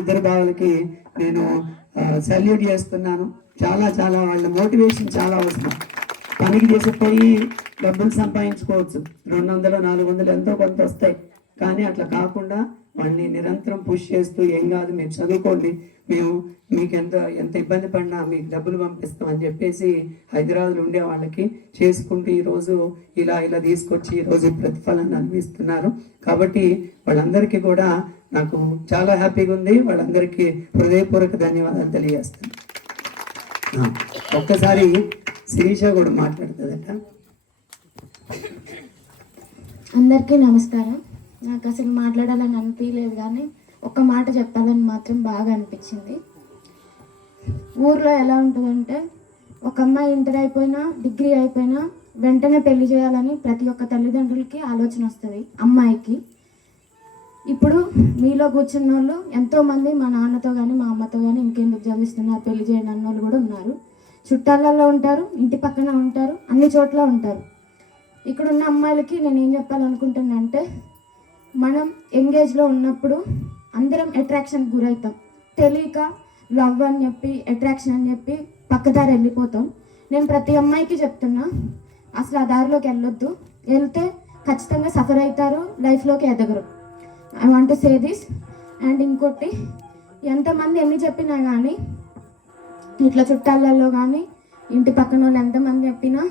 ఇద్దరు బావలకి నేను సల్యూట్ చేస్తున్నాను. చాలా చాలా వాళ్ళ మోటివేషన్ చాలా అవసరం. పనికి చేసేపోయి డబ్బులు సంపాదించుకోవచ్చు, 200 400 ఎంతో కొంత వస్తాయి. కానీ అట్లా కాకుండా వాళ్ళని నిరంతరం పుష్ చేస్తూ ఏం కాదు మీరు చదువుకోండి, మేము మీకు ఎంత ఇబ్బంది పడినా మీకు డబ్బులు పంపిస్తాం అని చెప్పేసి హైదరాబాద్లో ఉండే వాళ్ళకి చేసుకుంటూ ఈరోజు ఇలా తీసుకొచ్చి ఈరోజు ప్రతిఫలాన్ని అందిస్తున్నారు. కాబట్టి వాళ్ళందరికీ కూడా నాకు చాలా హ్యాపీగా ఉంది. వాళ్ళందరికీ హృదయపూర్వక ధన్యవాదాలు తెలియజేస్తాను. ఒక్కసారి శిరీష కూడా మాట్లాడుతుందట. అందరికీ నమస్కారం. నాకు అసలు మాట్లాడాలని అనిపించలేదు, కానీ ఒక్క మాట చెప్పాలని మాత్రం బాగా అనిపించింది. ఊర్లో ఎలా ఉంటుందంటే ఒక అమ్మాయి ఇంటర్ అయిపోయినా డిగ్రీ అయిపోయినా వెంటనే పెళ్లి చేయాలని ప్రతి ఒక్క తల్లిదండ్రులకి ఆలోచన వస్తుంది అమ్మాయికి. ఇప్పుడు మీలో కూర్చున్న వాళ్ళు ఎంతోమంది మా నాన్నతో కానీ మా అమ్మతో కానీ ఇంకెందుకు చదివిస్తున్నారు పెళ్లి చేయని అన్న వాళ్ళు కూడా ఉన్నారు. చుట్టాలలో ఉంటారు, ఇంటి పక్కన ఉంటారు, అన్ని చోట్ల ఉంటారు. ఇక్కడున్న అమ్మాయిలకి నేను ఏం చెప్పాలనుకుంటున్నానంటే, మనం ఎంగేజ్లో ఉన్నప్పుడు అందరం అట్రాక్షన్కి గురవుతాం. తెలియక లవ్ అని చెప్పి అట్రాక్షన్ అని చెప్పి పక్కదారి వెళ్ళిపోతాం. నేను ప్రతి అమ్మాయికి చెప్తున్నా, అసలు ఆ దారిలోకి వెళ్ళొద్దు. వెళ్తే ఖచ్చితంగా సఫర్ అవుతారు, లైఫ్లోకి ఎదగరు. I want to say this. And ఇంకోటి, ఎంతమంది ఎన్ని చెప్పినా కానీ ఇట్లా చుట్టాలలో కానీ ఇంటి పక్కన వాళ్ళు ఎంతమంది చెప్పినా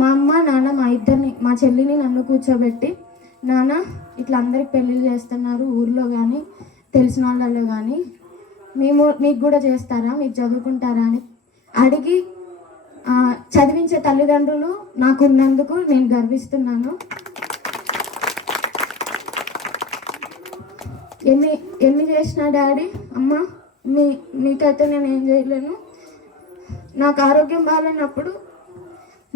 మా అమ్మ నాన్న మా ఇద్దరిని, మా చెల్లిని నన్ను కూర్చోబెట్టి, నాన్న ఇట్లా అందరికి పెళ్ళిళ్ళు చేస్తున్నారు ఊర్లో కానీ తెలిసిన వాళ్ళలో కానీ, మీకు కూడా చేస్తారా, మీరు చదువుకుంటారా అని అడిగి చదివించే తల్లిదండ్రులు నాకున్నందుకు నేను గర్విస్తున్నాను. ఎన్ని చేసినా డాడీ అమ్మ మీకైతే నేను ఏం చేయలేను. నాకు ఆరోగ్యం బాగాలేనప్పుడు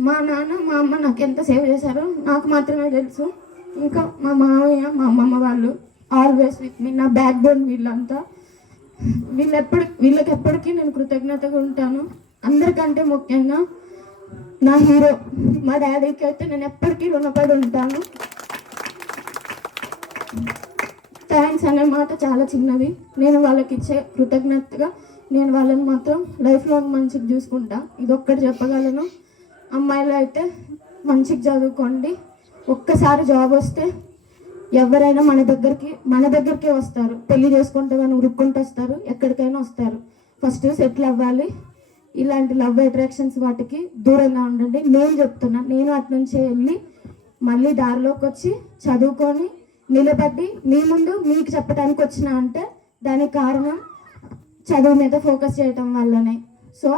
మా నాన్న మా అమ్మ నాకు ఎంత సేవ్ చేశారో నాకు మాత్రమే తెలుసు. ఇంకా మా మామయ్య మా అమ్మమ్మ వాళ్ళు ఆల్వేస్ విత్ మీ, నా బ్యాక్ బోన్ వీళ్ళంతా. వీళ్ళకి ఎప్పటికీ నేను కృతజ్ఞతగా ఉంటాను. అందరికంటే ముఖ్యంగా నా హీరో మా డాడీకి అయితే నేను ఎప్పటికీ రుణపడి ఉంటాను. థ్యాంక్స్ అనే మాట చాలా చిన్నది. నేను వాళ్ళకి ఇచ్చే కృతజ్ఞతగా నేను వాళ్ళని మాత్రం లైఫ్ లాంగ్ మంచిగా చూసుకుంటా. ఇది ఒక్కటి చెప్పగలను. అమ్మాయిలు అయితే మంచిగా చదువుకోండి. ఒక్కసారి జాబ్ వస్తే ఎవరైనా మన దగ్గరికే వస్తారు. పెళ్లి చేసుకుంటే కానీ ఉరుక్కుంటూ వస్తారు, ఎక్కడికైనా వస్తారు. ఫస్ట్ సెటిల్ అవ్వాలి. ఇలాంటి లవ్ అట్రాక్షన్స్ వాటికి దూరంగా ఉండండి. నేను చెప్తున్నా, నేను అటు నుంచే వెళ్ళి మళ్ళీ దారిలోకి వచ్చి చదువుకొని నిలబడి మీ ముందు మీకు చెప్పడానికి వచ్చినా అంటే దానికి కారణం చదువు మీద ఫోకస్ చేయటం వల్లనే. సో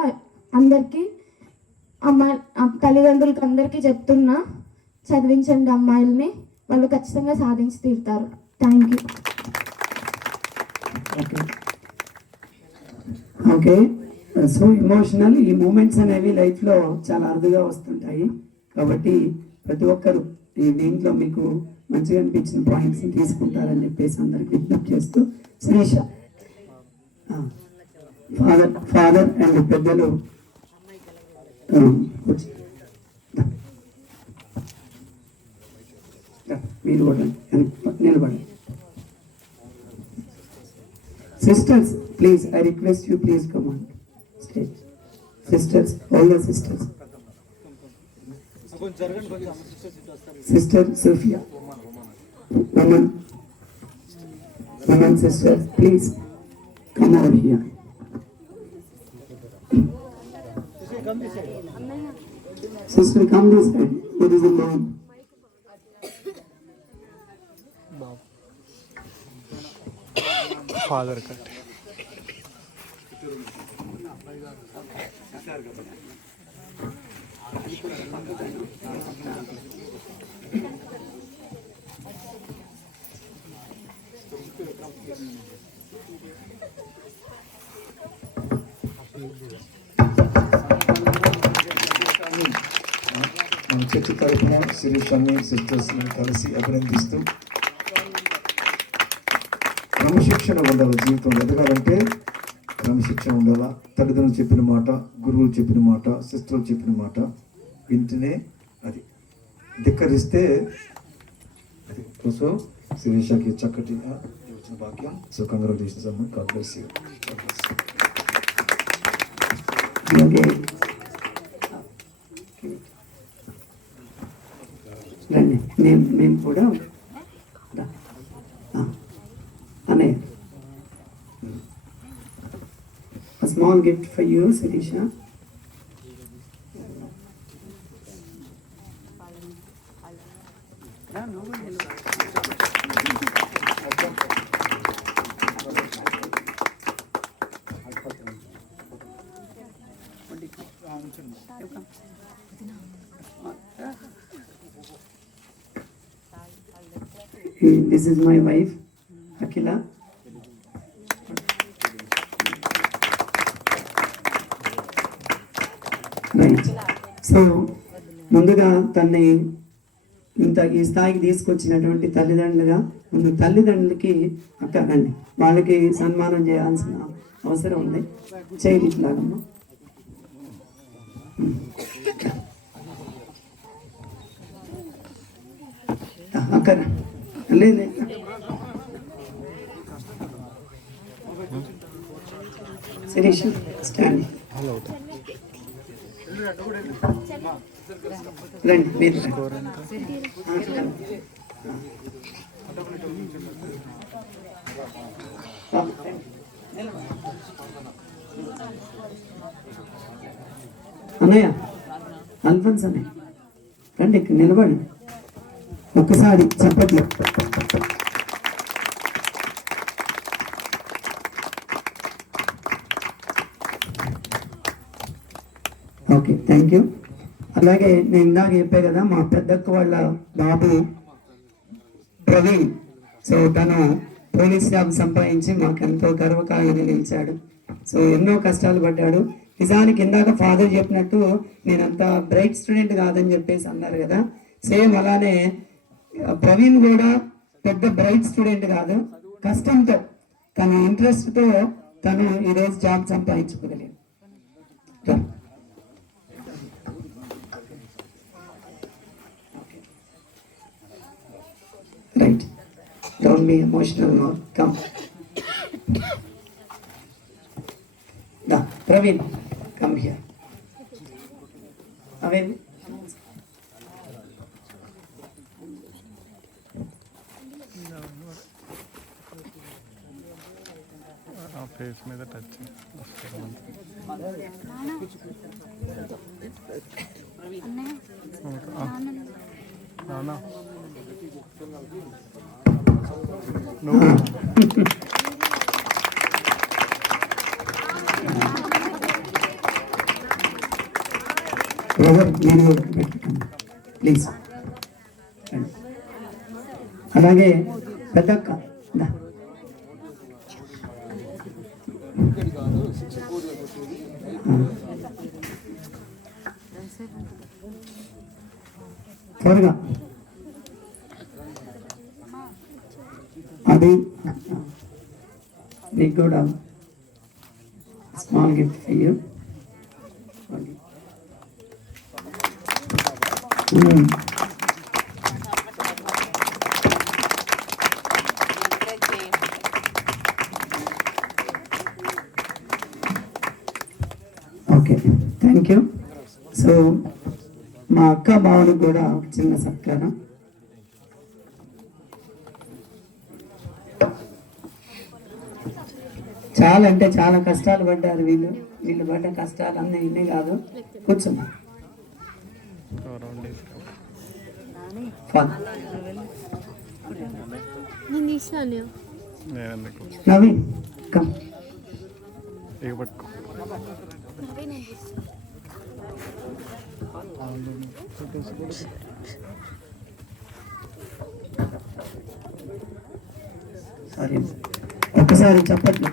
అందరికీ తల్లిదండ్రులకి అందరికీ చెప్తున్నా, చదివించండి అమ్మాయిల్ని, వాళ్ళు ఖచ్చితంగా సాధించి తీరుతారు. Thank you. Okay, so emotional ఈ మూమెంట్స్ అనేవి లైఫ్లో చాలా అరుదుగా వస్తుంటాయి. కాబట్టి ప్రతి ఒక్కరు ఈ దీంట్లో మీకు మంచిగా అనిపించిన పాయింట్స్ తీసుకుంటారని చెప్పేసి అందరికి విజ్ఞప్తి చేస్తూ, శ్రీష ఫాదర్ అండ్ పెద్దలు మీరు కూడా నిలబడండి. Sisters please, I request you, please come on stage. Sisters, all the sisters. Sister Sofia, women sisters, please come over here. Sister, come this side. There is a man. Father cut. మన చర్చ తరఫున శిరీషాన్ని సిస్టర్స్ని కలిసి అభినందిస్తూ, క్రమశిక్షణ ఉండాలి. జీవితంలో ఎదగాలంటే క్రమశిక్షణ ఉండాలా. తల్లిదండ్రులు చెప్పిన మాట, గురువులు చెప్పిన మాట, సిస్టర్లు చెప్పిన మాట వింటనే అది ధిక్కరిస్తే అది. కోసం శిరీషకి చక్కటి వచ్చిన భాగ్యం. సో కంగ్రాచులేషన్స్ అమ్మ. God bless you. అలాగే రండి, మేము కూడా అనే small gift for you Shirisha. This is my wife, Akila. Right. So ముందుగా తన్ని ఈ స్థాయికి తీసుకొచ్చినటువంటి ముందు తల్లిదండ్రులకి అక్క రండి, వాళ్ళకి సన్మానం చేయాల్సిన అవసరం ఉంది. చేయి ఇట్లాగమ్మా. అక్క లేదు శిరీష్ స్టాండ్ రండి మీరు. అన్నయ్య అల్ఫన్స్ అన్నయ్య రండి, నిలబడి ఒక్కసారి చెప్పట్లు. Okay, thank you. అలాగే నేను ఇందాక చెప్పే కదా, మా పెద్దక్క వాళ్ళ బాబు ప్రవీణ్. సో తను పోలీస్ జాబ్ సంపాదించి మాకు ఎంతో గర్వకారణంగా నిలిచాడు. సో ఎన్నో కష్టాలు పడ్డాడు. నిజానికి ఇందాక ఫాదర్ చెప్పినట్టు నేనంత బ్రైట్ స్టూడెంట్ కాదని చెప్పేసి అన్నారు కదా, సేమ్ అలానే ప్రవీణ్ కూడా పెద్ద బ్రైట్ స్టూడెంట్ కాదు. కష్టంతో తన ఇంట్రెస్ట్తో తను ఈరోజు జాబ్ సంపాదించుకోగలిగాడు. Right, don't be emotional. Come దా ప్రవీణ్, కమ్ హియర్. అవే ఫేస్ మీద టచ్ ప్లీజ్. అలాగే పెద్దక్క త్వరగా. అది నీకు కూడా small gift for you. Okay, thank you. So మా అక్క బావలకు కూడా ఒక చిన్న సత్కారం. చాలా అంటే చాలా కష్టాలు పడ్డారు వీళ్ళు పడ్డ కష్టాలు అన్నీ ఇన్ని కాదు. కూర్చున్నా నవీన్, కమ్. సారీ, ఒక్కసారి చెప్పట్లు.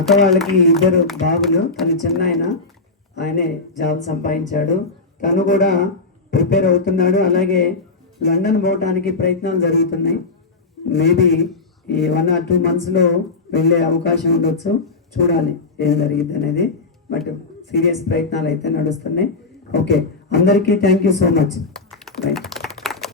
అక్క వాళ్ళకి 2 బాబులు. తను చిన్న ఆయనే జాబ్ సంపాదించాడు. తను కూడా ప్రిపేర్ అవుతున్నాడు. అలాగే లండన్ పోవటానికి ప్రయత్నాలు జరుగుతున్నాయి. మేబీ ఈ 1 or 2 monthsలో వెళ్ళే అవకాశం ఉండొచ్చు. చూడాలి ఏం జరిగింది అనేది. బట్ సీరియస్ ప్రయత్నాలు అయితే నడుస్తున్నాయి. ఓకే, అందరికీ thank you so much. Right.